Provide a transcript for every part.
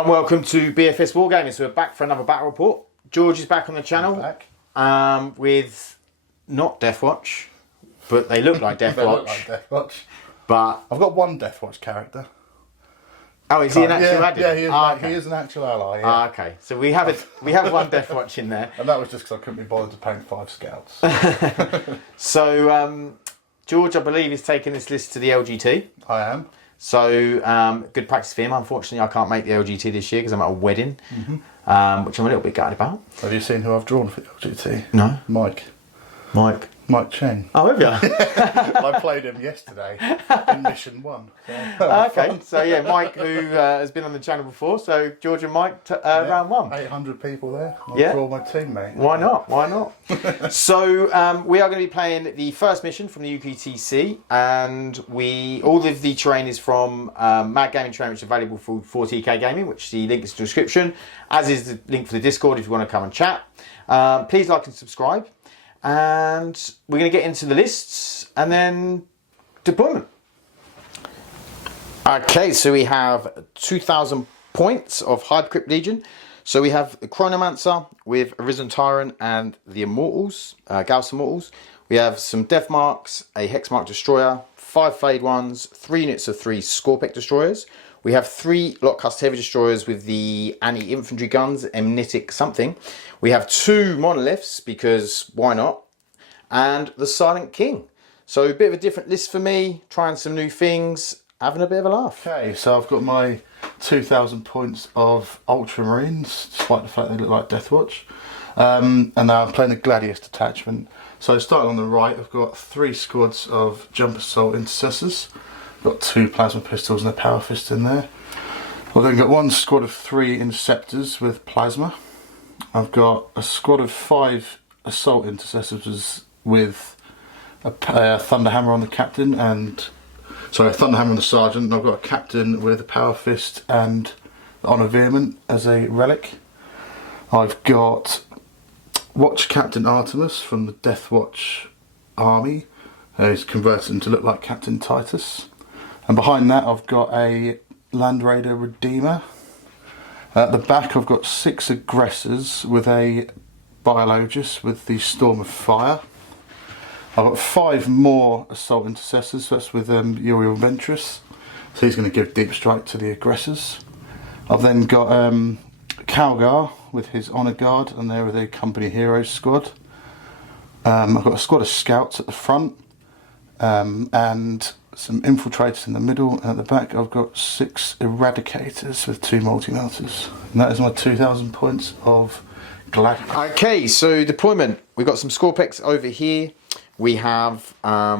Hello and welcome to BFS Wargaming. So we're back for another battle report. George is back on the channel with not Deathwatch, but they look like Deathwatch. They look like Deathwatch. But I've got one Deathwatch character. Oh, is he an actual addict? Yeah, he is an actual ally. Yeah. Okay, so we have one Deathwatch in there, and that was just because I couldn't be bothered to paint 5 scouts. So George, I believe, is taking this list to the LGT. I am. So good practice for him. Unfortunately, I can't make the LGT this year because I'm at a wedding, which I'm a little bit gutted about. Have you seen who I've drawn for the LGT? No. Mike Cheng. Oh, have you? I played him yesterday in Mission 1. So okay, so yeah, Mike, who has been on the channel before. So George and Mike, round 1. 800 people there. I'll draw my teammate. Why not? Why not? So we are going to be playing the first mission from the UPTC, and all of the terrain is from Mad Gaming Terrain, which is available for 40k Gaming, which the link is in the description, as is the link for the Discord if you want to come and chat. Please like and subscribe. And we're going to get into the lists and then deployment. Okay, so we have 2,000 points of Hypercrypt Legion. So we have the Chronomancer with Arisen Tyrant and the Immortals, Gauss Immortals. We have some Death Marks, a Hexmark Destroyer, 5 Flayed Ones, 3 units of 3 Scorpec Destroyers. We have 3 Lockcast Heavy Destroyers with the anti-infantry guns, Amnitic something. We have 2 Monoliths, because why not? And the Silent King. So a bit of a different list for me, trying some new things, having a bit of a laugh. Okay, so I've got my 2,000 points of Ultramarines, despite the fact they look like Deathwatch. And now I'm playing a Gladius detachment. So starting on the right, I've got 3 squads of Jump Assault Intercessors. Got 2 plasma pistols and a power fist in there. I've then got 1 squad of 3 interceptors with plasma. I've got a squad of 5 assault intercessors with a Thunderhammer on the captain a Thunderhammer on the sergeant. And I've got a captain with a power fist and Honor Vehement as a relic. I've got Watch Captain Artemis from the Deathwatch army. He's converted him to look like Captain Titus. And behind that I've got a Land Raider Redeemer. At the back I've got 6 aggressors with a Biologus with the Storm of Fire. I've got 5 more Assault Intercessors, that's with Uriel Ventress. So he's going to give Deep Strike to the aggressors. I've then got Calgar with his Honour Guard, and they're with a Company Heroes squad. I've got a squad of Scouts at the front, and some infiltrators in the middle, and at the back I've got 6 Eradicators with 2 multi-melters. And that is my 2,000 points of Gladius. Okay, so deployment. We've got some Scorpex over here. We have a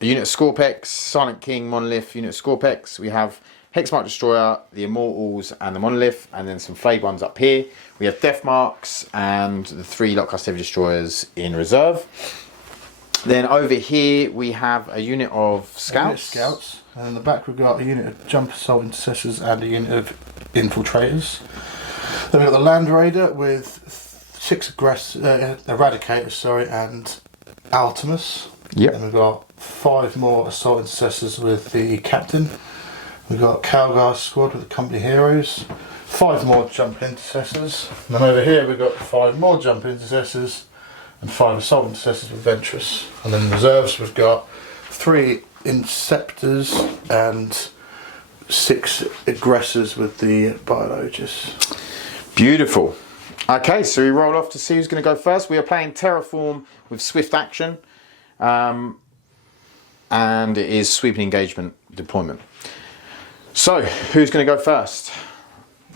unit of Scorpex, Silent King, Monolith, unit of Scorpex. We have Hexmark Destroyer, the Immortals and the Monolith, and then some Flayed Ones up here. We have Death Marks and the 3 Lockcast Heavy Destroyers in reserve. Then over here we have a unit of Scouts. And in the back we've got a unit of Jump Assault Intercessors and a unit of Infiltrators. Then we've got the Land Raider with 6 Eradicators, and Artemis. Yep. And we've got 5 more Assault Intercessors with the Captain. We've got Calgar squad with the Company Heroes. 5 more Jump Intercessors. And then over here we've got 5 more Jump Intercessors and 5 Assault Intercessors with Ventress. And then in reserves we've got 3 Inceptors and 6 Aggressors with the Biologus. Beautiful. Okay, so we roll off to see who's going to go first. We are playing Terraform with Swift Action, and it is Sweeping Engagement deployment. So, who's going to go first?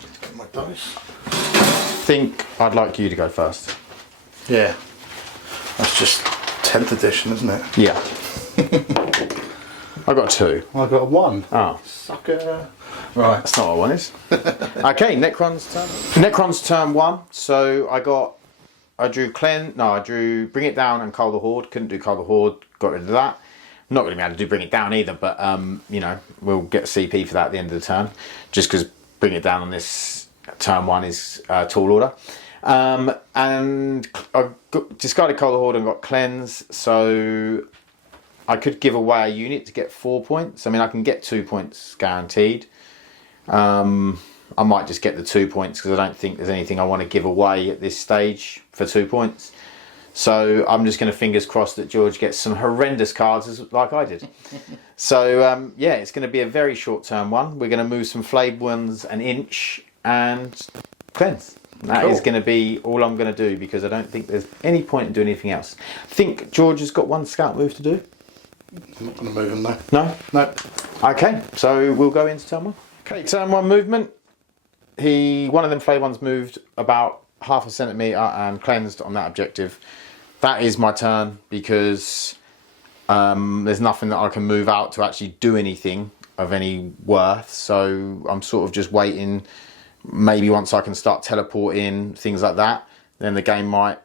Let's get my dice. I think I'd like you to go first. Yeah. That's just 10th edition, isn't it? Yeah. I got 2. Well, I got a 1. Oh. Sucker. Right. That's not what 1 is. Okay, Necrons turn. Necrons turn 1. So I drew Bring It Down and Cull the Horde. Couldn't do Cull the Horde. Got rid of that. Not going to be able to do Bring It Down either, but you know, we'll get CP for that at the end of the turn. Just because Bring It Down on this turn 1 is tall order. And I discarded Cull the Horde and got Cleanse. So I could give away a unit to get 4 points. I mean, I can get 2 points guaranteed. I might just get the 2 points because I don't think there's anything I want to give away at this stage for 2 points. So I'm just going to fingers crossed that George gets some horrendous cards like I did. So yeah, it's going to be a very short term one. We're going to move some flayed ones an inch and cleanse. That is going to be all I'm going to do because I don't think there's any point in doing anything else. I think George has got one scout move to do. I'm not going to move him though. No? No. Okay, so we'll go into turn one. Okay, turn one movement. One of them flayed ones moved about half a centimetre and cleansed on that objective. That is my turn because there's nothing that I can move out to actually do anything of any worth. So I'm sort of just waiting. Maybe once I can start teleporting, things like that, then the game might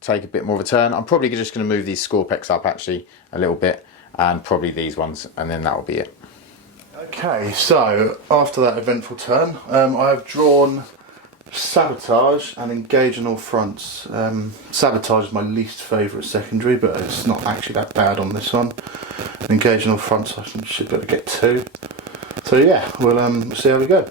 take a bit more of a turn. I'm probably just going to move these Scorpex up actually a little bit and probably these ones, and then that will be it. Okay, so after that eventful turn, I have drawn Sabotage and Engage on all fronts. Sabotage is my least favourite secondary, but it's not actually that bad on this one. Engage on all fronts, I should be able to get 2. So yeah, we'll see how we go.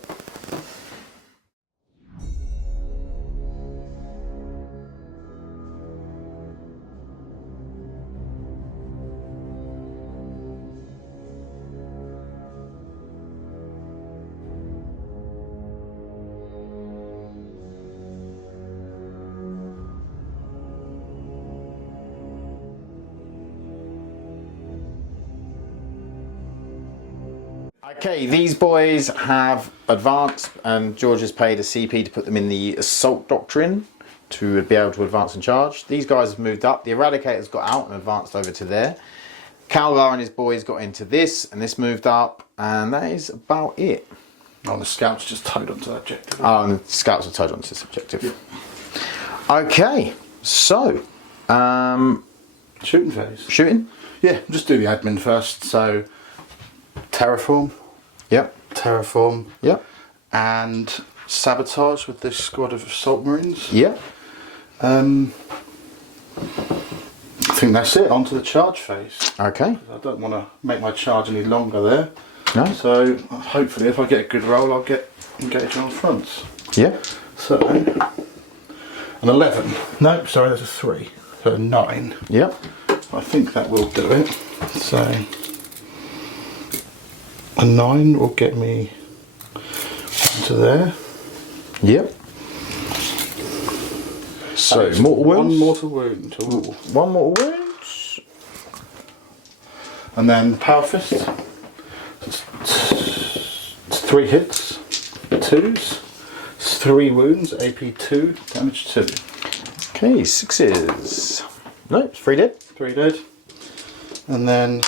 Okay, these boys have advanced and George has paid a CP to put them in the Assault Doctrine to be able to advance and charge. These guys have moved up. The Eradicator's got out and advanced over to there. Calgar and his boys got into this and this moved up, and that is about it. Oh, the scouts just towed onto that objective. Oh, and the scouts are towed onto this objective. Yeah. Okay, so shooting phase. Shooting? Yeah, just do the admin first. So Terraform. Yep. Terraform. Yep. And Sabotage with this squad of Assault Marines. Yep. I think that's it. On to the charge phase. Okay. I don't want to make my charge any longer there. No. So hopefully, if I get a good roll, I'll get engaged on fronts. Yeah. So an 11. No, sorry, that's a 3. So a 9. Yep. I think that will do it. So a 9 will get me into there. Yep. So mortal wounds. One mortal wound. Ooh. One mortal wounds. And then power fist. It's 3 hits, 2s, 3 wounds, AP 2, damage 2. Okay, 6s. No, it's 3 dead. 3 dead. And then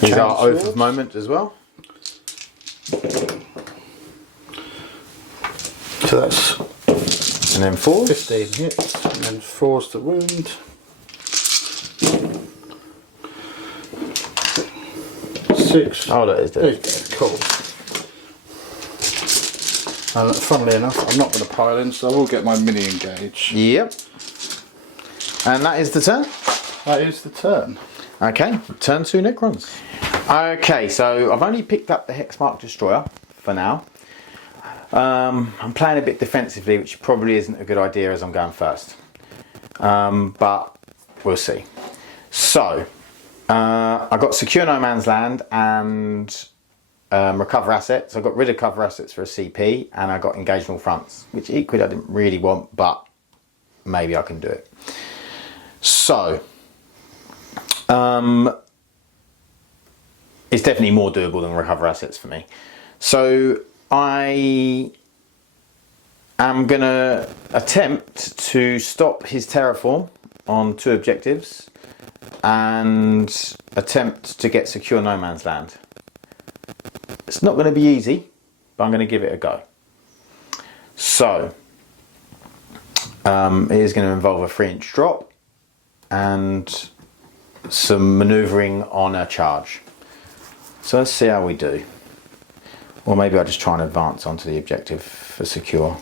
these are Oath of Moment as well. So that's And then 4. 15 hits, and then 4's the wound. 6. Oh, that is dead. Okay, cool. And funnily enough, I'm not going to pile in, so I will get my mini engage. Yep. And that is the turn. That is the turn. Okay, turn 2 Necrons. Okay, so I've only picked up the Hexmark Destroyer for now. I'm playing a bit defensively, which probably isn't a good idea as I'm going first. But we'll see. So, I got Secure No Man's Land and Recover Assets. I got rid of Cover Assets for a CP, and I got Engage on All Fronts, which equally I didn't really want, but maybe I can do it. So, it's definitely more doable than Recover Assets for me. So I am going to attempt to stop his Terraform on 2 objectives and attempt to get Secure No Man's Land. It's not going to be easy, but I'm going to give it a go. So it is going to involve a 3-inch drop and some manoeuvring on a charge. So let's see how we do. Or maybe I'll just try and advance onto the objective for secure.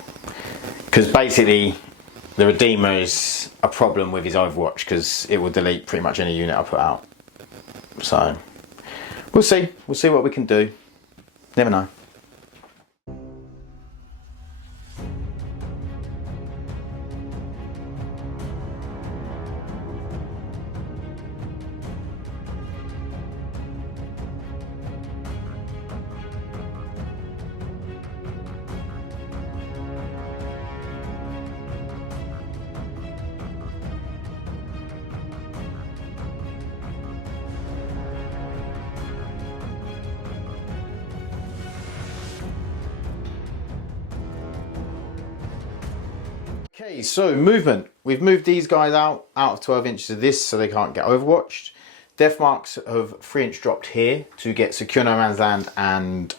Because basically, the Redeemer is a problem with his Overwatch because it will delete pretty much any unit I put out. So we'll see. We'll see what we can do. Never know. Okay, so movement. We've moved these guys out of 12 inches of this so they can't get overwatched. Death marks have 3-inch dropped here to get secure no man's land, and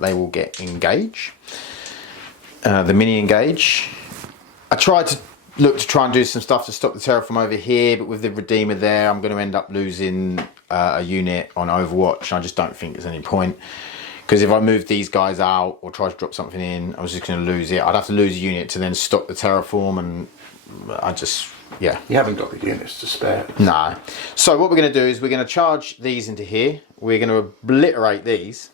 they will get engage. The mini engage. I tried to look to try and do some stuff to stop the terraform over here, but with the Redeemer there, I'm going to end up losing a unit on Overwatch. And I just don't think there's any point. Because if I move these guys out or try to drop something in, I was just going to lose it. I'd have to lose a unit to then stop the terraform, and I just, yeah. You haven't got the units to spare. No. So what we're going to do is we're going to charge these into here. We're going to obliterate these.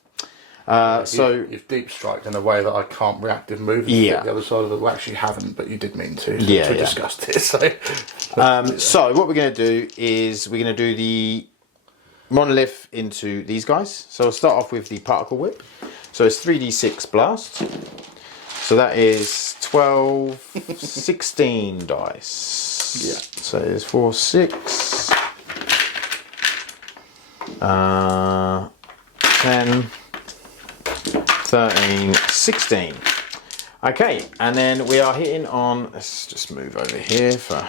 You've deep striked in a way that I can't reactive move. Yeah. The other side of it, well, actually you haven't, but you did mean to. So Yeah. We discussed it. So. So what we're going to do is we're going to do the monolith into these guys. So I'll start off with the particle whip. So it's 3d6 blast. So that is 12, 16 dice. Yeah. So it's 4, 6, 10, 13, 16. Okay, and then we are hitting on, let's just move over here for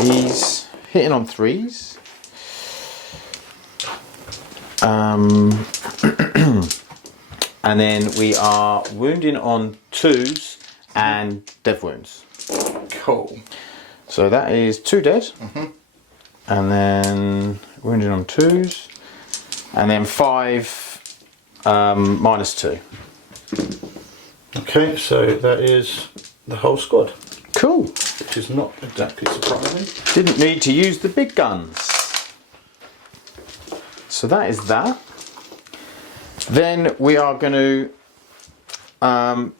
ease, hitting on 3s. And then we are wounding on 2s and death wounds. Cool. So that is 2 dead. And then wounding on 2s. And then 5 -2. Okay, so that is the whole squad. Cool. Which is not exactly surprising. Didn't need to use the big guns. So that is that. Then we are going to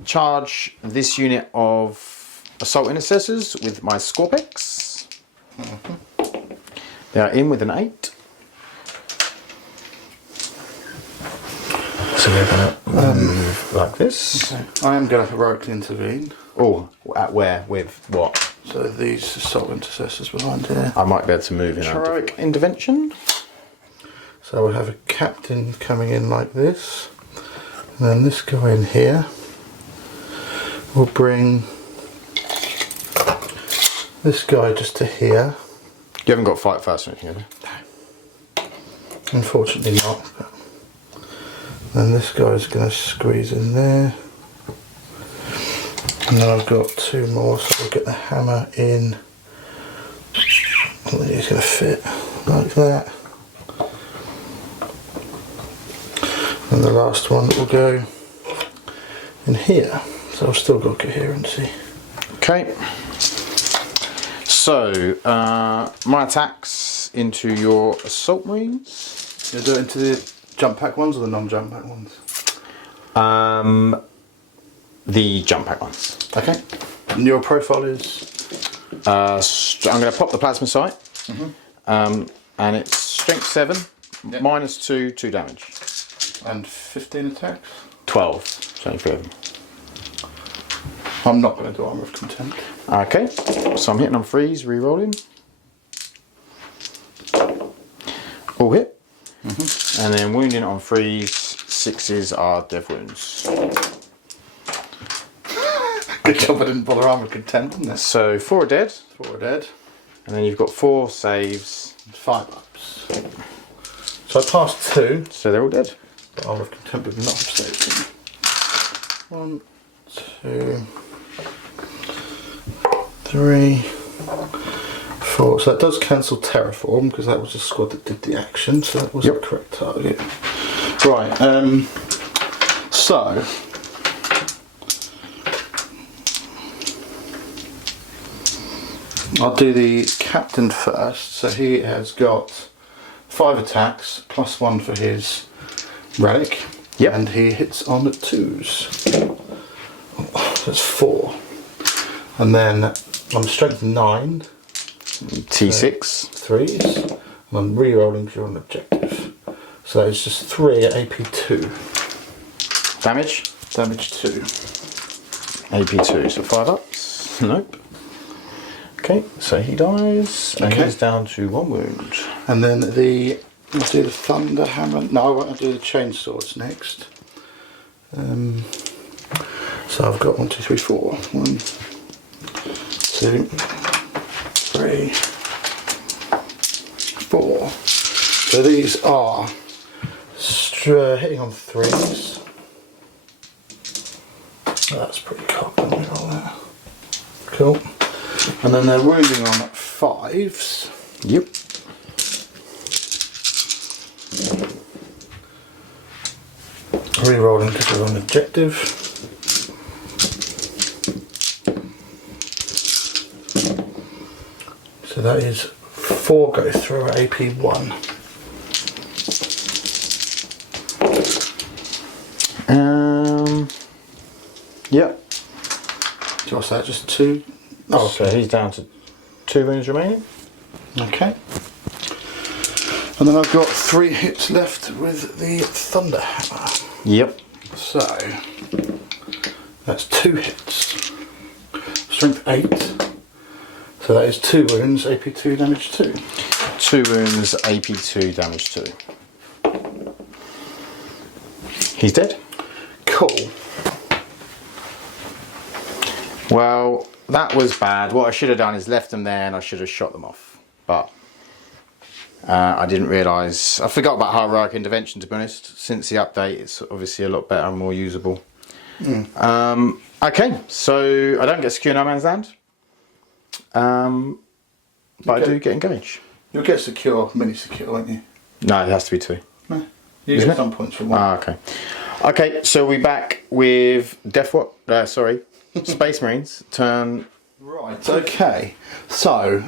charge this unit of assault intercessors with my Scorpex. They are in with an 8. So we're going to move like this. Okay. I am going to heroically intervene. Oh, at where? With what? So these assault intercessors behind here. I might be able to move in. Heroic intervention. So we'll have a captain coming in like this, and then this guy in here will bring this guy just to here. You haven't got fight first or anything, have you? No. Unfortunately not. But then this guy's going to squeeze in there. And then I've got 2 more, so we'll get the hammer in. And then he's going to fit like that. And the last one will go in here, so I've still got coherency. Okay. So, my attacks into your assault marines. You'll do it into the jump pack ones or the non-jump pack ones? The jump pack ones. Okay. And your profile is? I'm going to pop the plasma sight. And it's strength 7, Yep. -2, 2 damage. And 15 attacks? 12. So 3 of them. I'm not going to do Armour of Contempt. Okay, so I'm hitting on 3s, re-rolling. All hit. And then wounding on 3s, 6s are death wounds. Good job I didn't bother Armour of Contempt, didn't it? So 4 are dead. 4 are dead. And then you've got 4 saves. 5 ups. So I passed 2. So they're all dead. But Armour of Contempt would not have saved them. 1, 2, 3, 4. So that does cancel Terraform because that was the squad that did the action, so that was the correct target. Right, so I'll do the captain first. So he has got 5 attacks plus 1 for his relic. Yep. And he hits on 2s. That's 4. And then I'm strength 9. T6. So 3s. And I'm re-rolling because you're on objective. So it's just 3 at AP 2. Damage? Damage 2. AP 2, so 5 ups. Nope. Okay, so he dies, and Okay. he's down to 1 wound. And then I'll do the thunder hammer. No, I won't do the chainswords next. So I've got 1, 2, 3, 4. 1, 2, 3, 4. So these are hitting on 3s. That's pretty cool. Let me roll that. Cool. And then they're wounding on 5s. Yep. Re-rolling because we're on objective. So that is 4 go through at AP 1. Yep. So what's that? Just 2? Oh, so he's down to 2 wounds remaining. Okay. And then I've got 3 hits left with the thunder hammer. Yep. So that's 2 hits. Strength 8. So that is 2 wounds, AP 2, damage 2. 2 wounds, AP 2, damage 2. He's dead. Cool. Well, that was bad. What I should have done is left them there and I should have shot them off. But I didn't realise. I forgot about heroic intervention, to be honest. Since the update, it's obviously a lot better and more usable. Okay, so I don't get secure no man's land. But I do get engaged. You'll get secure, mini secure, won't you? No, it has to be 2. No. You Isn't get it? some points from 1. Ah, okay. Okay, so we're back with Space Marines. Turn. Right. Okay. So,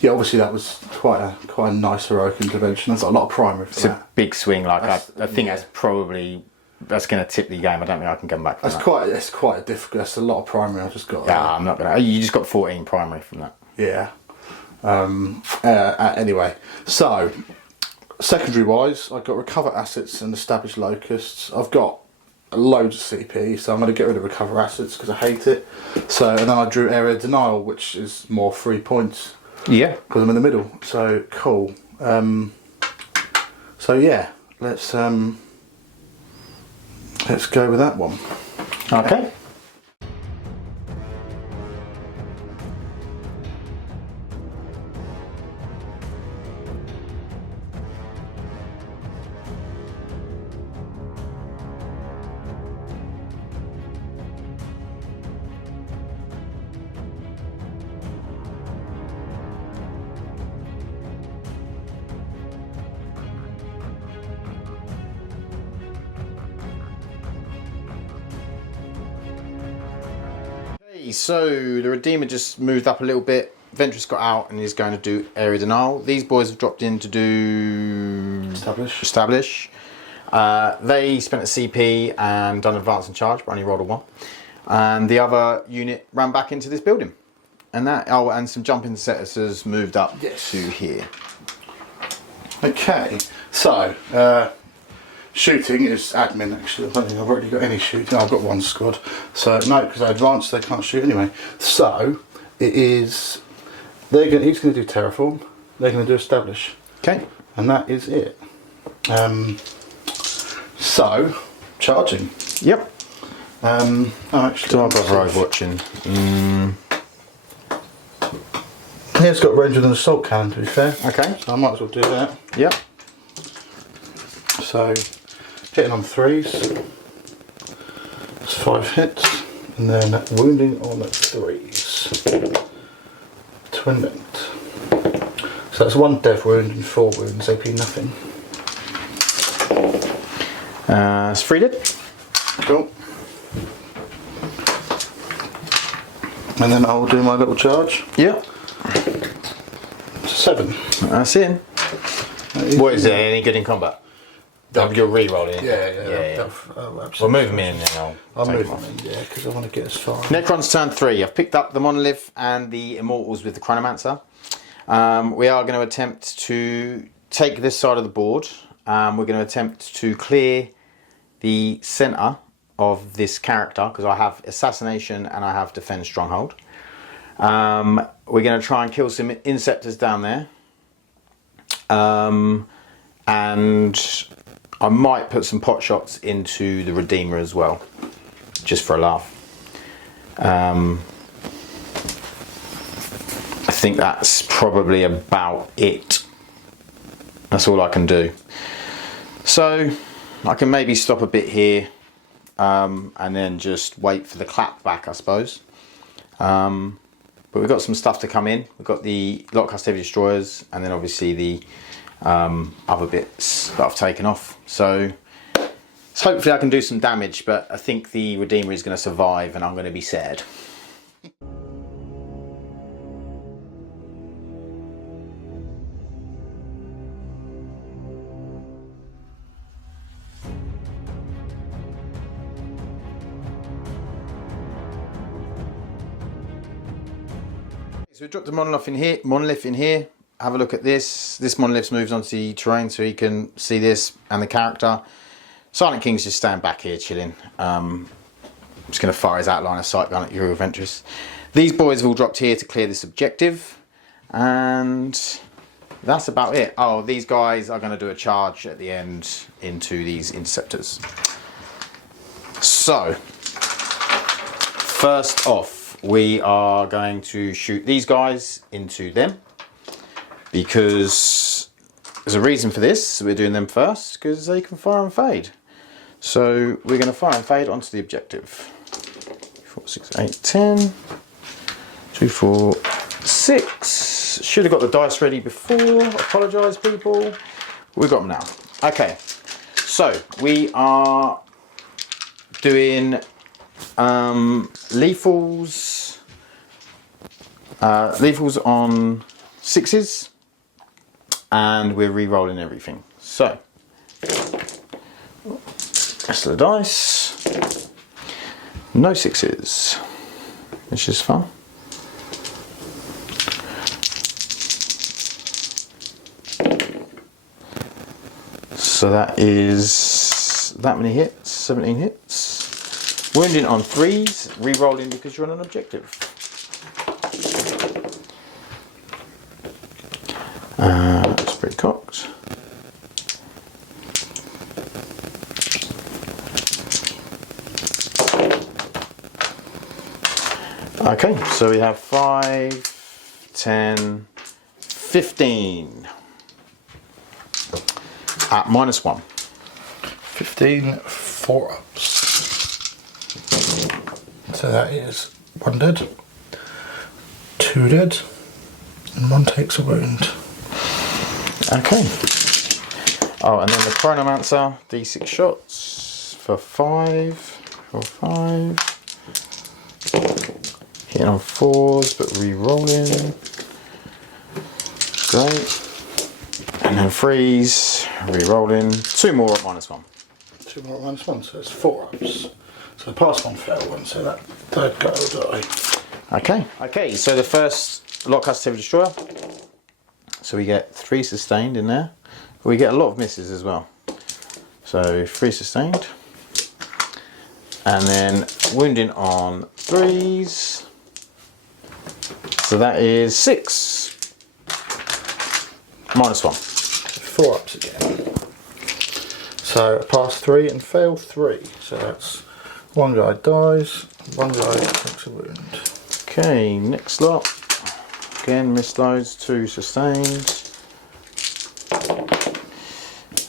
yeah, obviously that was quite a nice heroic intervention. I've got a lot of primary for It's that. a big swing. Like I think that's going to tip the game. I don't think I can come back from that. That's quite a difficult. That's a lot of primary. I just got. Yeah, I'm not gonna. You just got 14 primary from that. Yeah. Anyway, so secondary wise, I've got recover assets and establish locusts. I've got loads of CP, so I'm going to get rid of recover assets because I hate it. So, and then I drew area denial, which is more 3 points. Yeah. Because I'm in the middle. So cool. So yeah, let's go with that one. Okay. So the Redeemer just moved up a little bit. Ventress got out and is going to do area denial. These boys have dropped in to do establish. They spent a CP and done advance and charge, but only rolled a 1. And the other unit ran back into this building. And and some jump intercessors moved up to here. Okay, so shooting is admin actually. I don't think I've already got any shooting. I've got 1 squad. So no, because I advanced, they can't shoot anyway. So it is. He's going to do terraform. They're going to do establish. Okay. And that is it. So charging. Yep. Actually, Do I bother watching? Yeah, it's got range with an assault cannon, to be fair. Okay. So I might as well do that. Yep. So hitting on 3s. That's 5 hits. And then wounding on 3s. Twin linked. So that's 1 dev wound and 4 wounds, AP nothing. It's 3 dead. Cool. And then I'll do my little charge. Yeah. 7. That's in. What is it? Any good in combat? You're re-rolling it? Yeah. We'll move them in and I'll take move them them off. in, yeah, because I want to get as far. Necrons turn 3. I've picked up the Monolith and the Immortals with the Chronomancer. We are going to attempt to take this side of the board. We're going to attempt to clear the centre of this character because I have Assassination and I have Defend Stronghold. We're going to try and kill some Inceptors down there. And I might put some pot shots into the Redeemer as well, just for a laugh. I think that's probably about it. That's all I can do. So I can maybe stop a bit here and then just wait for the clap back, I suppose. But we've got some stuff to come in. We've got the Lockcast Heavy Destroyers and then obviously the other bits that I've taken off. So hopefully I can do some damage, but I think the Redeemer is going to survive and I'm going to be sad. So we dropped the monolith in here. Have a look at this. This monolith moves onto the terrain so you can see this and the character. Silent King's just standing back here chilling. I'm just going to fire his outline of sight gun at you, adventurous. These boys have all dropped here to clear this objective, and that's about it. Oh, these guys are going to do a charge at the end into these Interceptors. So, first off, we are going to shoot these guys into them. Because there's a reason for this, so we're doing them first, because they can fire and fade. So we're going to fire and fade onto the objective. 4, 6, 8, 10. 2, 4, 6. Should have got the dice ready before. Apologise, people. We've got them now. Okay, so we are doing lethals. Lethals on 6s. And we're re-rolling everything. So, rest of the dice. No 6s, which is fun. So that is that many hits, 17 hits. Wounding on 3s, re-rolling because you're on an objective. Spread cocked. Okay, so we have 5, 10, 15 at -1. 15 4-ups. So that is 1 dead, 2 dead, and 1 takes a wound. Okay. Oh, and then the Chronomancer, D6 shots for 5. 4, 5. Hitting on 4s, but re-rolling. Great. And then 3s, re-rolling. 2 more at -1. 2 more at -1, so it's 4-ups. So pass 1, fail 1, so that third guy will die. Okay. Okay, so the first Lockcast Heavy Destroyer. So we get 3 sustained in there. We get a lot of misses as well. So 3 sustained. And then wounding on 3s. So that is 6. -1. 4-ups again. So pass 3 and fail 3. So that's 1 guy dies, 1 guy takes a wound. Okay, next lot. Again, missed those, 2 sustained.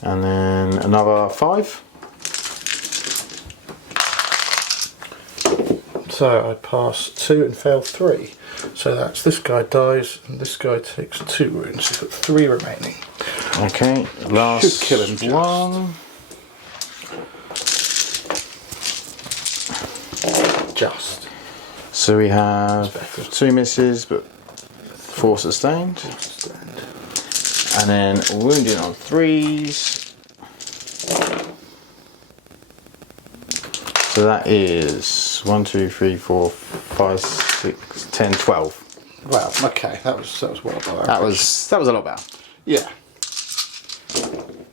And then another 5. So I pass 2 and fail 3. So that's this guy dies and this guy takes 2 wounds. So you've got 3 remaining. Okay, last Should kill him just. one. So we have 2 misses, but 4 sustained. And then wounding on 3s. So that is 1, 2, 3, 4, 5, 6, 10, 12. Wow. Okay, that was well better. That was a lot better. Yeah.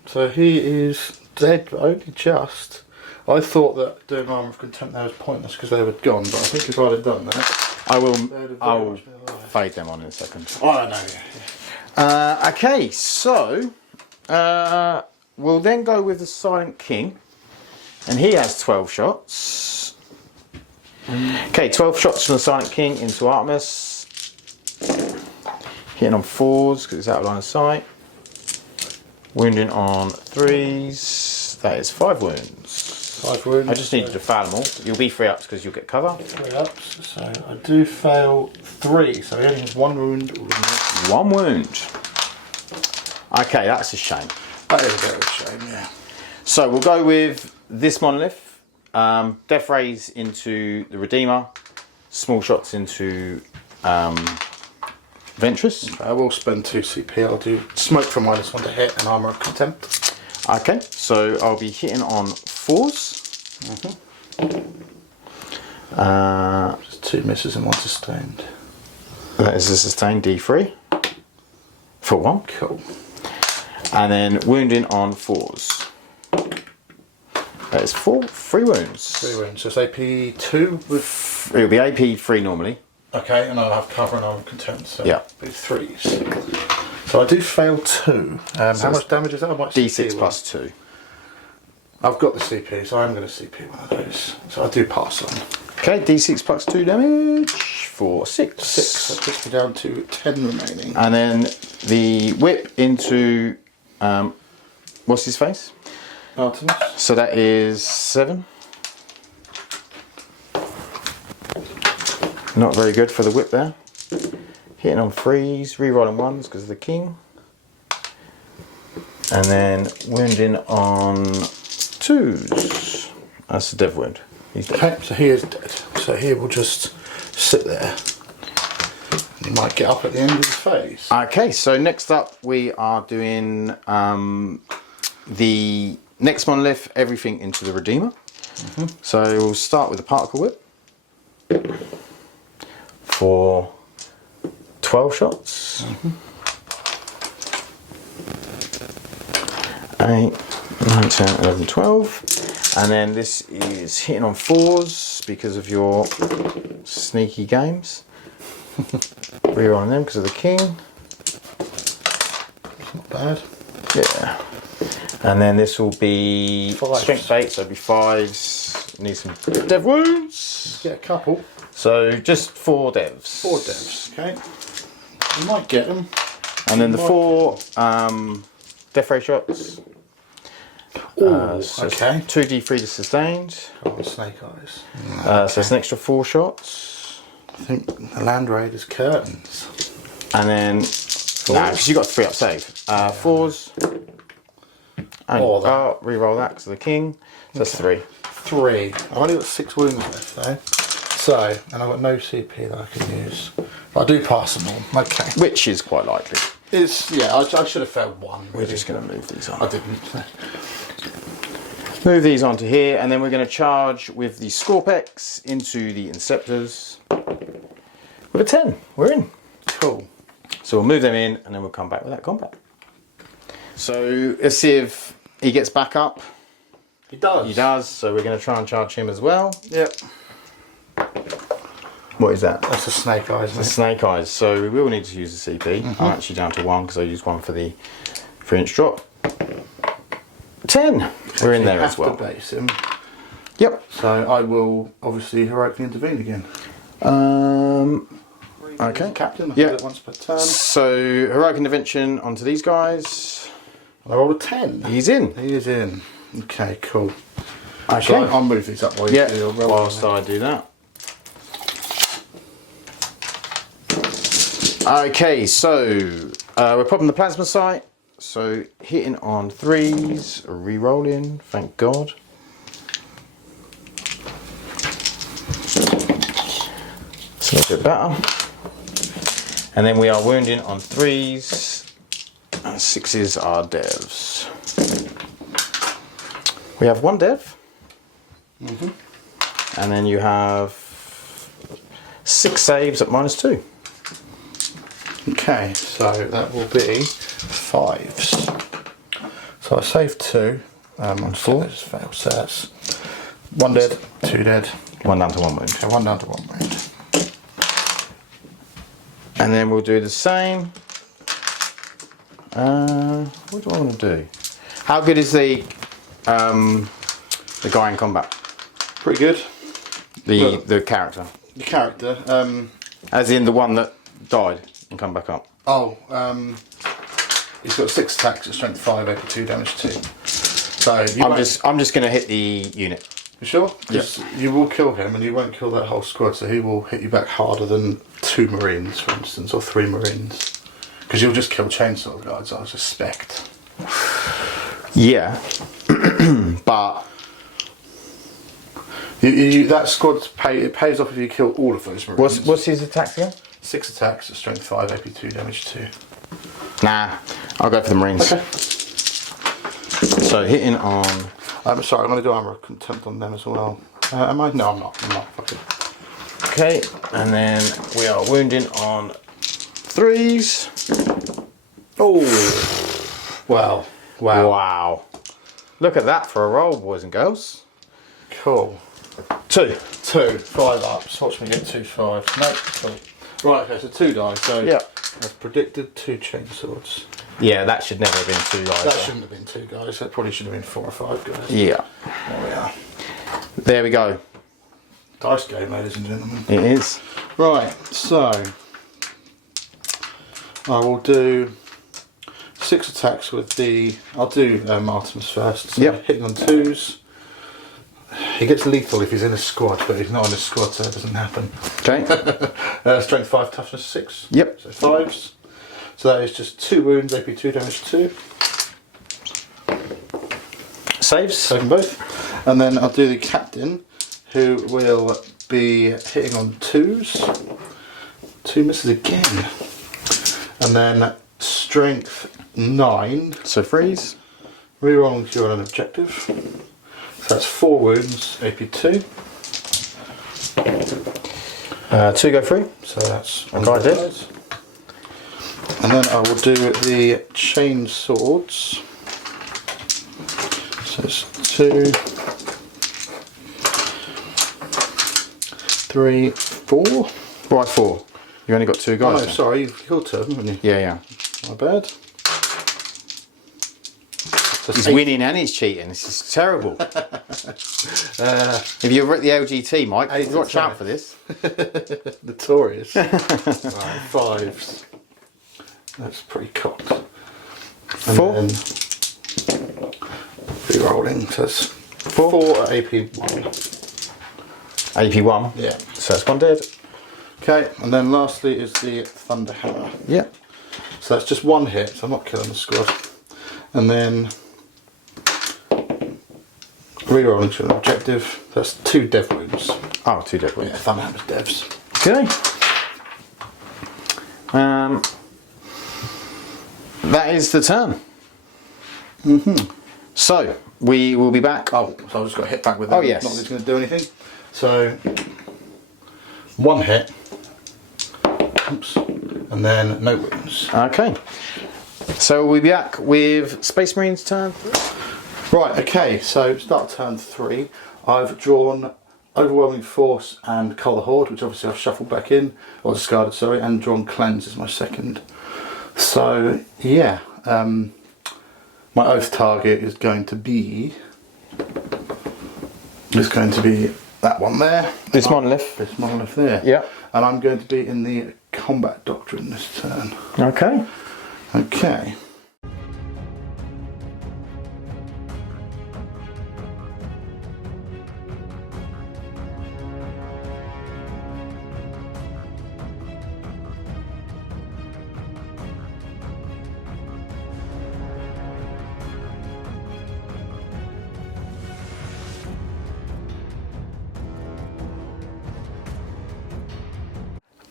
So he is dead, but only just. I thought that doing Armour of Contempt there was pointless because they were gone, but I think if I'd have done that, I will fade them on in a second. oh, I know. Yeah. Okay, so we'll then go with the Silent King, and he has 12 shots. Okay, 12 shots from the Silent King into Artemis. Hitting on 4s because it's out of line of sight. Wounding on 3s. That is 5 wounds. 5 wounds. I just need you to fail them all. You'll be 3 ups because you'll get cover. 3 ups. So I do fail 3. So he only has 1 wound. 1 wound. Okay, that's a shame. That is a bit of a shame, yeah. So we'll go with this monolith. Death rays into the Redeemer. Small shots into Ventress. I will spend 2 CP. I'll do smoke for -1 to hit and Armour of Contempt. Okay, so I'll be hitting on 4s. Just 2 misses and 1 sustained. That is a sustained D3 for 1. Cool. And then wounding on 4s. That is 3 wounds. 3 wounds. So it's AP 2 with. It'll be AP 3 normally. Okay, and I'll have cover and Armour of Contempt. So Yeah. it'll be 3s. So I do fail 2. How much damage is that? How much D6 CP plus 2. I've got the CP, so I'm going to CP one of those. So I do pass on. Okay, D6 plus 2 damage for 6. 6. That puts me down to 10 remaining. And then the whip into what's his face? Artemis. So that is 7. Not very good for the whip there. Hitting on 3s, re-rolling 1s because of the king. And then wounding on 2s. That's a dev wound. He's dead. Okay, so he is dead. So he will just sit there. He might get up at the end of the phase. Okay, so next up we are doing the next monolith, everything into the Redeemer. So we'll start with the particle whip for 12 shots. 8, 9, 10, 11, 12. And then this is hitting on 4s because of your sneaky games. Rerolling them because of the king. Not bad. Yeah. And then this will be 5s. strength 8, so it'll be 5s. Need some dev wounds. Get a couple. So just 4 devs. 4 devs, okay. You might get them. And then the 4 death ray shots. So okay. 2d3 to sustained. Oh, snake eyes. So it's an extra 4 shots. I think the Land Raiders curtains. And then, no, because you got 3 up save. 4s. And re-roll that because of the king. So that's 3. 3. I've only got 6 wounds left though. So, and I've got no CP that I can use. But I do pass them on. Okay. Which is quite likely. It's, yeah, I should have failed 1. We're just going to move these on. I didn't. Move these onto here, and then we're going to charge with the Scorpex into the Inceptors with a 10. We're in. Cool. So we'll move them in, and then we'll come back with that combat. So let's see if he gets back up. He does. He does, so we're going to try and charge him as well. Yep. What is that? That's a snake eyes, isn't The it? snake eyes. So we will need to use the CP. I'm actually down to 1 because I used 1 for the 3-inch drop. 10. We're in there as well. To base him. Yep. So I will obviously heroically intervene again. Okay. Captain, I Yeah. do it once per turn. So heroic intervention onto these guys. I rolled a 10. He's in. He is in. Okay, cool. Okay. So I'll move these up while you Yeah. do your roll. Whilst I do that. Okay, so we're popping the plasma sight. So hitting on 3s, re-rolling, thank God. bit better. And then we are wounding on 3s, and 6s are devs. We have 1 dev, and then you have 6 saves at -2. Okay, so that will be 5s. So I saved 2 on 4. Just failed, so that's 1 dead, 2 dead. 1 down to 1 wound. Okay, 1 down to 1 wound. And then we'll do the same. What do I want to do? How good is the guy in combat? Pretty good. The character. The character. As in the one that died and come back up. He's got 6 attacks at strength 5, AP 2, damage 2. So I'm just going to hit the unit. You sure? Yes. You will kill him, and you won't kill that whole squad. So he will hit you back harder than 2 Marines, for instance, or 3 Marines. Because you'll just kill chainsaw guards. I suspect. Yeah, but that squad pays off if you kill all of those Marines. what's his attacks again? 6 attacks at strength 5, AP 2, damage 2. Nah, I'll go for the Marines. Okay. So hitting on. I'm sorry, I'm going to do armor of contempt on them as well. Am I? No, I'm not. Fuck it. Okay, and then we are wounding on 3s. Oh, wow. Wow. Look at that for a roll, boys and girls. Cool. 2. 2, 5 ups. Watch me get 2 5s. No, cool. Right, okay, so 2 dice. So Yeah. as predicted, 2 chainswords. Yeah, that should never have been 2 guys. That shouldn't have been 2 guys. That probably should have been 4 or 5 guys. Yeah. There we are. There we go. Dice game, ladies and gentlemen. It is. Right, so I will do 6 attacks with the. I'll do Artemis first. So Yep. Hitting on 2s. He gets lethal if he's in a squad, but he's not in a squad, so it doesn't happen. Okay. Strength 5, toughness 6. Yep. So 5s. So that is just 2 wounds, AP 2, damage 2. Saves. Save them both. And then I'll do the captain, who will be hitting on 2s. 2 misses again. And then strength 9. So freeze. Rerolling if you're on an objective. So that's 4 wounds, AP 2. 2 go through. So that's A guy dead. And then I will do the chain swords. So it's 2, 3, 4. Right, 4. You only got 2 Oh guys. no, then. sorry, you've killed 2 of them, haven't you? Yeah. My bad. So He's it's winning and he's cheating. This is terrible. If you're at the LGT, Mike, 8 watch to 10. out for this. notorious. Right, 5s. That's pretty cocked. And 4. then re-rolling, so it's 4 at AP1. AP1. Yeah. So that's 1 dead. Okay, and then lastly is the Thunderhammer. Yeah. So that's just 1 hit, so I'm not killing the squad. And then re-rolling to an objective. That's 2 dev wounds. Oh, 2 dead. Yeah, Thunderhammer's devs. Okay. That is the turn. So we will be back. Oh, so I've just got to hit back with that. Oh, yes. Not that it's going to do anything. So 1 hit. Oops. And then no wounds. Okay. So we'll be back with Space Marines turn. Right, okay, so start turn 3. I've drawn Overwhelming Force and Colour Horde, which obviously I've shuffled back in, or discarded, sorry, and drawn Cleanse as my second. So, yeah, my oath target is going to be that one there. This monolith. This monolith there. Yeah. And I'm going to be in the Combat Doctrine this turn. Okay. Okay.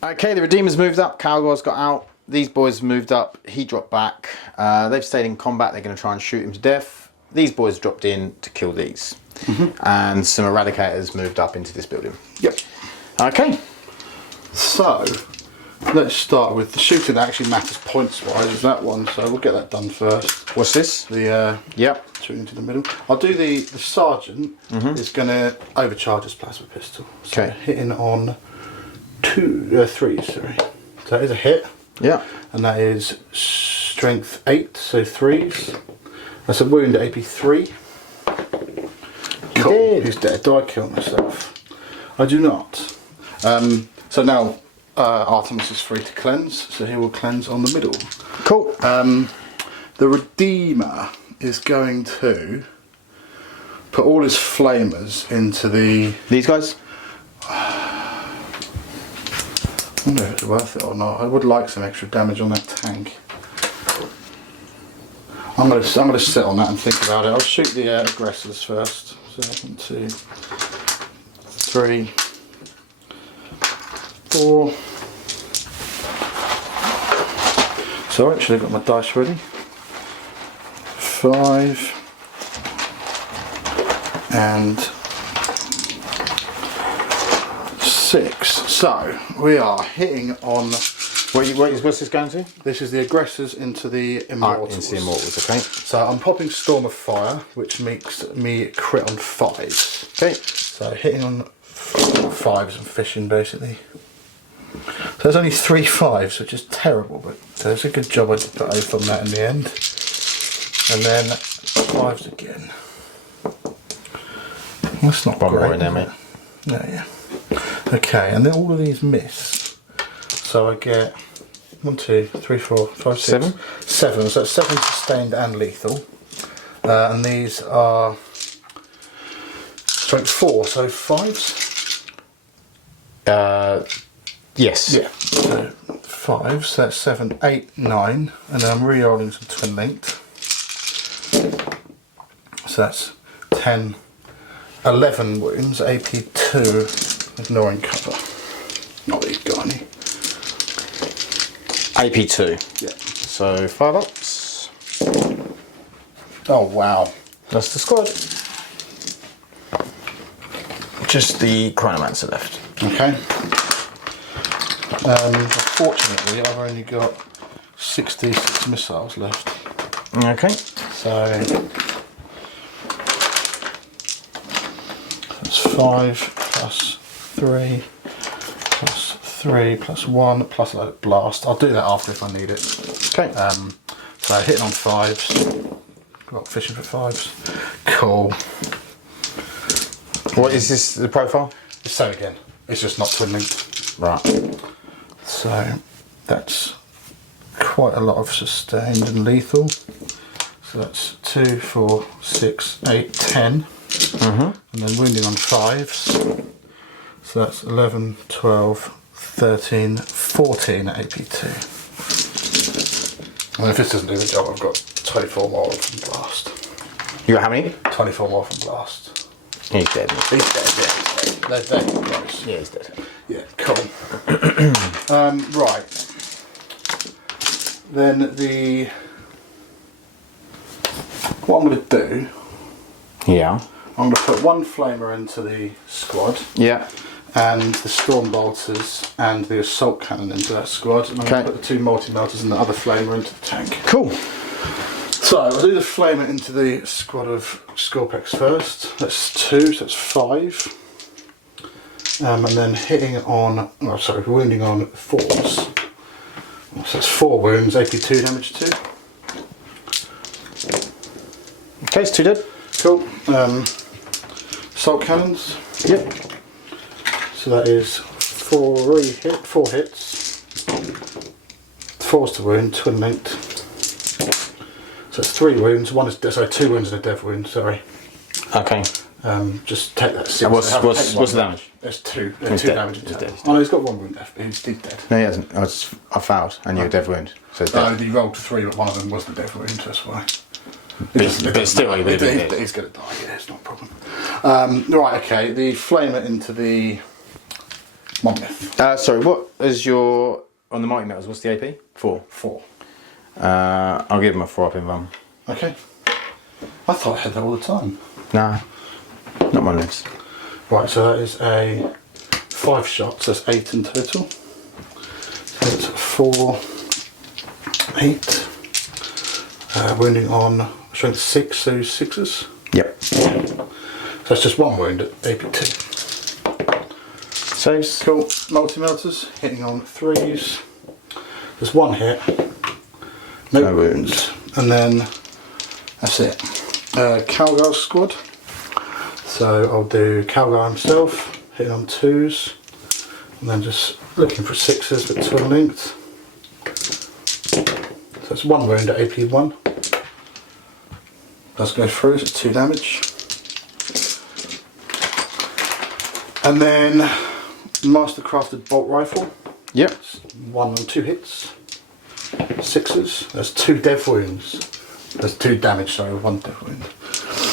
Okay, the Redeemer's moved up, Calgor's got out, these boys moved up, he dropped back. They've stayed in combat, they're going to try and shoot him to death. These boys dropped in to kill these. And some Eradicators moved up into this building. Yep. Okay. So, let's start with the shooting that actually matters points-wise, is that one, so we'll get that done first. What's this? The Yep. shooting into the middle. I'll do the sergeant is going to overcharge his plasma pistol. So Okay. hitting on three, sorry. So that is a hit. Yeah. And that is strength 8, so 3s. That's a wound at AP 3. Cool. Dead. He's dead. Do I kill myself? I do not. So now Artemis is free to cleanse, so he will cleanse on the middle. Cool. The Redeemer is going to put all his flamers into the... These guys? I wonder if it's worth it or not. I would like some extra damage on that tank. I'm gonna sit on that and think about it. I'll shoot the aggressors first. So 1, 2, 3, 4. So I actually got my dice ready. 5 and 6. So we are hitting on. What's this going to? This is the aggressors into the immortals. Into the Immortals, okay. So I'm popping Storm of Fire, which makes me crit on 5s. Okay. So hitting on 5s and fishing basically. So there's only 3 5s, which is terrible, but it's a good job I did put oath on that in the end. And then 5s again. That's not One great. more in there, mate. Yeah. Okay, and then all of these miss. So I get 1, 2, 3, 4, 5, 6, 7. 7. So it's 7 sustained and lethal. And these are strength 4, so 5s. Yes. Yeah. So 5s. So that's 7, 8, 9, and then I'm re-rolling some twin linked. So that's 10, 11 wounds. AP 2, ignoring cover. Not that he's got any. AP2. Yeah. So 5 ups. Oh wow. That's the squad. Just the Chronomancer left. Okay. Unfortunately, I've only got 66 missiles left. Okay. So that's 5 plus 3 plus 3 plus 1 plus a blast. I'll do that after if I need it. Okay. So hitting on 5s. Got fishing for 5s. Cool. What is this, the profile? So again, it's just not twin linked. Right. So that's quite a lot of sustained and lethal. So that's 2, 4, 6, 8, 10. And then wounding on 5s. So that's 11, 12, 13, 14 at AP2. And if this doesn't do the job, I've got 24 more from Blast. You got how many? 24 more from Blast. He's dead. He's dead, yeah. They're close. Yeah, he's dead. Yeah, cool. Right. Then what I'm going to do, Yeah. I'm going to put 1 flamer into the squad. Yeah. And the storm bolters and the assault cannon into that squad. And I'm going to put the 2 multi-melters and the other flamer into the tank. Cool. So I'll do the flamer into the squad of Scorpex first. That's 2, so that's 5. And then hitting on, wounding on 4s. So that's 4 wounds, AP2 damage 2. Okay, it's 2 dead. Cool. Assault cannons. Yep. So that is 4 hits. 4's to wound, twin linked. So it's 3 wounds. 2 wounds and a dev wound. Sorry. Okay. Just take that 6. And what's the damage? There's 2. He's 2 dead. damage in He's total. dead. Oh no, he's got 1 wound left, but he's dead. No, he hasn't. I failed, and you're a dev wound. So he's dead. He rolled 3, but one of them was the dev wound. That's why. But still, he would have been dead. He's going to die. Yeah, it's not a problem. Right. Okay. The flamer into the 1 myth. Sorry, what is your on the mighty metals? What's the AP? 4. 4. I'll give him a 4 up in one. Okay. I thought I had that all the time. Nah, not my list. Right, so that is a 5 shots. That's 8 in total. So it's 4, 8. Wounding on strength 6, so 6s. Yep. So that's just 1 wound at AP2. Saves. Cool. Multi-melters hitting on 3s. There's 1 hit. No wounds. And then that's it. Calgar squad. So I'll do Calgar himself, hitting on 2s. And then just looking for 6s with twin linked. So that's 1 wound at AP1. Does go through, so 2 damage. And then Mastercrafted bolt rifle. Yep. 1 and 2 hits. 6s. There's 2 dev wounds. There's 2 damage, sorry, 1 dev wound.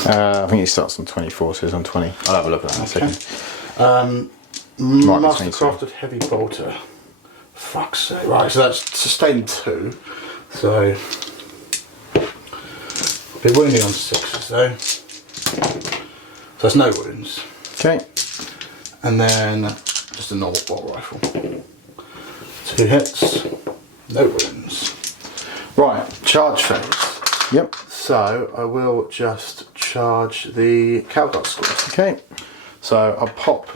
I think he starts on 24, so he's on 20. I'll have a look at that in a second. Mastercrafted heavy bolter. Fuck's sake. Right, so that's sustained 2. So I'll be wounding on 6s though. So there's no wounds. Okay. And then just a normal bolt rifle. 2 hits, no wounds. Right, charge phase. Yep. So I will just charge the Calgar squad. Okay. So I'll pop,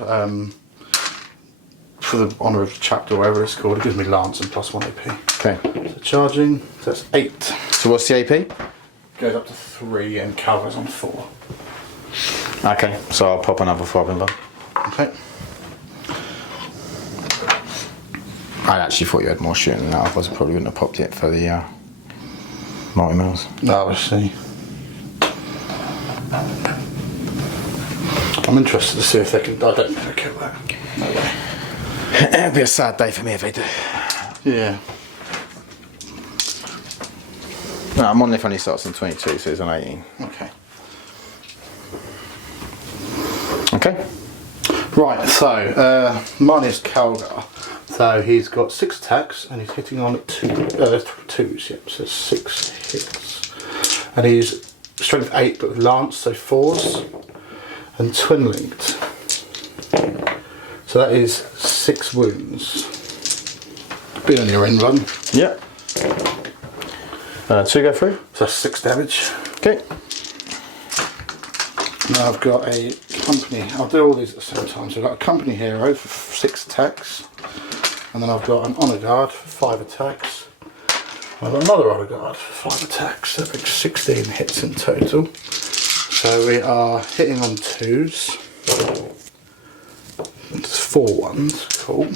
for the honour of the chapter, whatever it's called, it gives me lance and +1 AP. Okay. So charging, so that's 8. So what's the AP? Goes up to 3 and Calgar's on 4. Okay. So I'll pop another 4 up in one. Okay. I actually thought you had more shooting than that. Otherwise I probably wouldn't have popped it for the mighty mills. No, we'll see. I'm interested to see if they can. I don't think they'll kill that. No way. It'd be a sad day for me if they do. Yeah. No, I'm on if only starts on 22, so he's on 18. Okay. Okay. Right, so mine is Calgar. So he's got 6 attacks and he's hitting on 2s, yep, so 6 hits. And he's strength 8 but with lance, so 4s. And twin linked. So that is 6 wounds. Been on your end run. Yep. 2 go through. So that's 6 damage. Okay. Now I've got a company, I'll do all these at the same time. So I've got a company hero for 6 attacks. And then I've got an honour guard for 5 attacks. I've got another honour guard for 5 attacks. That makes 16 hits in total. So we are hitting on 2s. It's 4 ones, cool.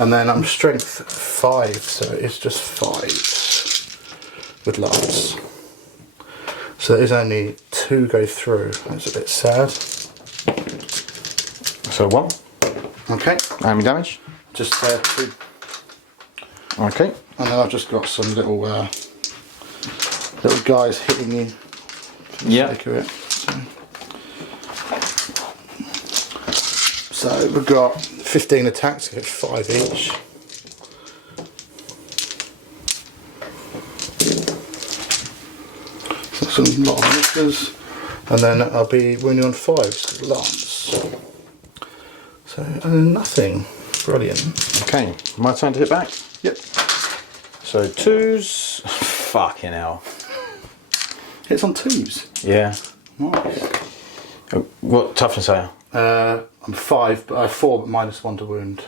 And then I'm strength 5, so it's just 5s with lance. So there's only 2 go through. That's a bit sad. So 1. Okay. How many damage? Just 2. Okay. And then I've just got some little guys hitting you. Yeah. So we've got 15 attacks, I get 5 each. So some lot of misses, and then I'll be wounding on 5s with lance. So nothing. Brilliant. Okay. My turn to hit back? Yep. So 2s. Fucking hell. Hits on 2s. Yeah. Nice. What toughness are you? I'm 5, but I have 4, but -1 to wound.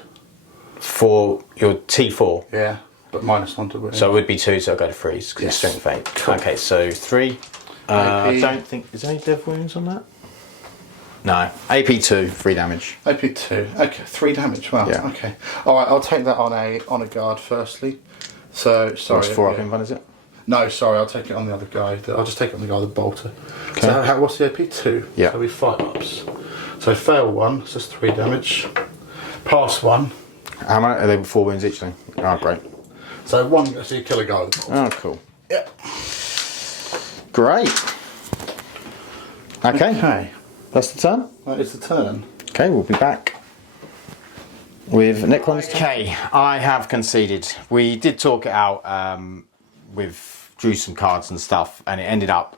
For your T4? Yeah, but -1 to wound. So it would be 2, so I'll go to 3s because Yes. it's strength 8. Cool. Okay, so 3. I don't think. Is there any dev wounds on that? No. AP2, 3 damage. AP2. Okay, 3 damage. Wow. Yeah. Okay. All right. I'll take that on a guard firstly. So sorry. That's 4 up in one, is it? No, sorry. I'll take it on the other guy. I'll just take it on the guy, the bolter. Okay. So what's the AP2? Yeah. So we 5 ups. So fail 1. So that's 3 damage. Pass 1. How many? Are they 4 wounds each then? Oh, great. So 1. So you kill a guy with the bolter. Oh, cool. Yeah. Great. Okay. Okay. That's the turn. That is the turn. Okay, we'll be back. with Necrons. Okay, I have conceded. We did talk it out drew some cards and stuff, and it ended up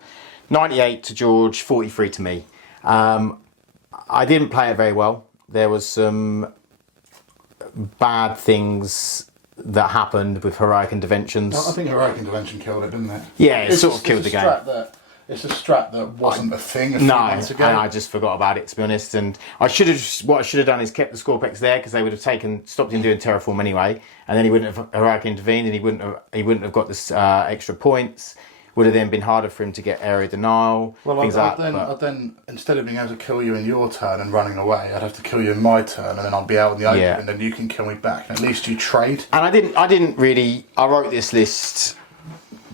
98 to George, 43 to me. I didn't play it very well. There was some bad things that happened with Heroic Interventions. I think Heroic Intervention killed it, didn't it? Yeah, it sort of killed the game. It's a strat that wasn't a thing a few No, months ago. and I just forgot about it, to be honest. And what I should have done is kept the Scorpex there, because they would have stopped him doing Terraform anyway, and then he wouldn't have Heroic intervened, and he wouldn't have got this extra points. Would have then been harder for him to get area denial, things like that. I'd then, instead of being able to kill you in your turn and running away, I'd have to kill you in my turn, and then I'd be out in the open, and then you can kill me back. And at least you trade. And I wrote this list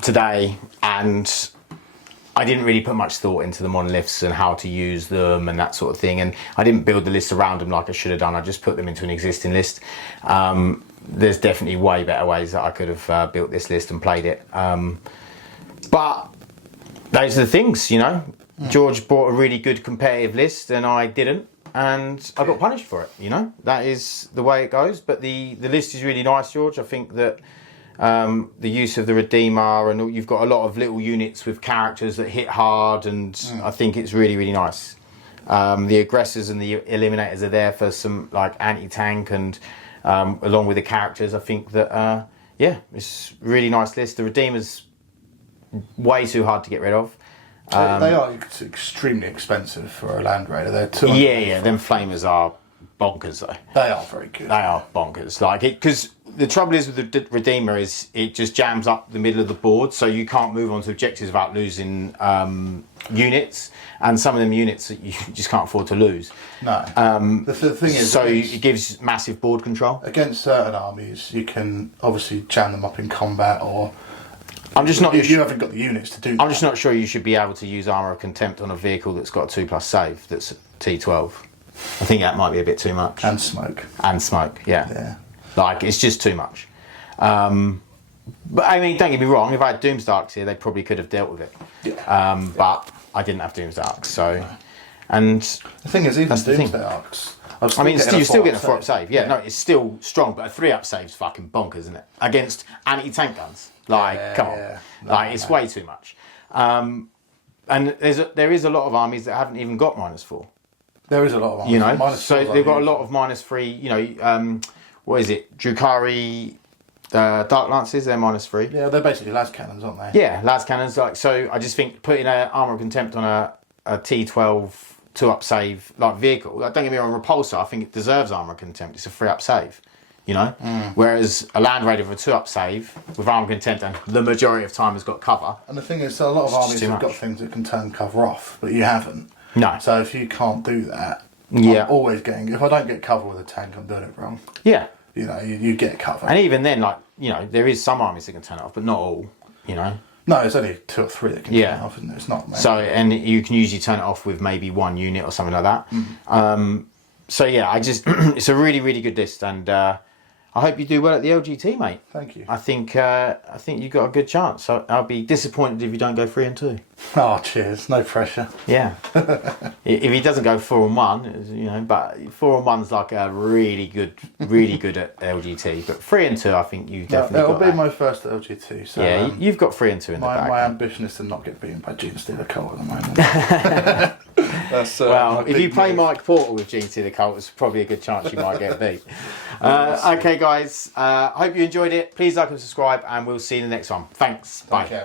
today, and I didn't really put much thought into the monoliths and how to use them and that sort of thing. And I didn't build the list around them like I should have done. I just put them into an existing list. There's definitely way better ways that I could have built this list and played it. But those are the things, you know. George brought a really good competitive list and I didn't, and I got punished for it, you know. That is the way it goes. But the list is really nice, George. I think that the use of the Redeemer, and you've got a lot of little units with characters that hit hard, and I think it's really, really nice. The aggressors and the eliminators are there for some like anti-tank, and along with the characters, I think that yeah, it's a really nice list. The Redeemer's way too hard to get rid of. They are extremely expensive for a Land Raider. They're too. Yeah, them flamers are bonkers though. They are very good. They are bonkers. Like it, because the trouble is with the Redeemer is it just jams up the middle of the board, so you can't move on to objectives without losing units, and some of them units that you just can't afford to lose. No. The thing is, so it gives massive board control against certain armies. You can obviously jam them up in combat, or I'm just not. You haven't got the units to do that. I'm just not sure you should be able to use Armour of Contempt on a vehicle that's got a 2+ save that's T12. I think that might be a bit too much. And smoke. And smoke, yeah. Like, it's just too much. But I mean, don't get me wrong, if I had Doomsdarks here, they probably could have dealt with it. Yeah. But I didn't have Doomsdarks, so. And the thing is, even Doomsdarks. I mean, you're still getting a 4-up save. Yeah, no, it's still strong, but a 3-up save's fucking bonkers, isn't it? Against anti-tank guns. Like, come on. Yeah. Like, it's way too much. And there is a lot of armies that haven't even got -4. There is a lot of armies. You know, so they've got a lot of -3. You know, what is it? Drukhari Dark Lances, they're -3. Yeah, they're basically las cannons, aren't they? Yeah, las cannons. Like, so I just think putting an Armour of Contempt on a T12 2-up save like vehicle. Like, don't get me wrong, Repulsor, I think it deserves Armour of Contempt. It's a 3-up save. You know, whereas a Land Raider with a 2-up save with Armour of Contempt, and the majority of time has got cover. And the thing is, so a lot of armies have got things that can turn cover off, but you haven't. No. So if you can't do that, yeah. I'm always getting. If I don't get cover with a tank, I'm doing it wrong. Yeah. You know, you get cover. And even then, like, you know, there is some armies that can turn it off, but not all. You know. No, it's only 2 or 3 that can turn it off, isn't it? It's not. So, and you can usually turn it off with maybe 1 unit or something like that. So yeah, I just it's a really, really good list, and I hope you do well at the LGT, mate. Thank you. I think you've got a good chance. So I'll be disappointed if you don't go 3 and 2. Oh, cheers! No pressure. Yeah. If he doesn't go 4 and 1, you know, but 4 and 1's like a really good at LGT. But 3 and 2, I think you definitely. It'll be my first LGT. So yeah, you've got 3 and 2 in the bag. My ambition is to not get beaten by Gene Steeler Cult at the moment. That's, well, if you play Mike Porter with Gene Steeler Cult, it's probably a good chance you might get beat. Okay, guys. Hope you enjoyed it. Please like and subscribe, and we'll see you in the next one. Thanks. Bye.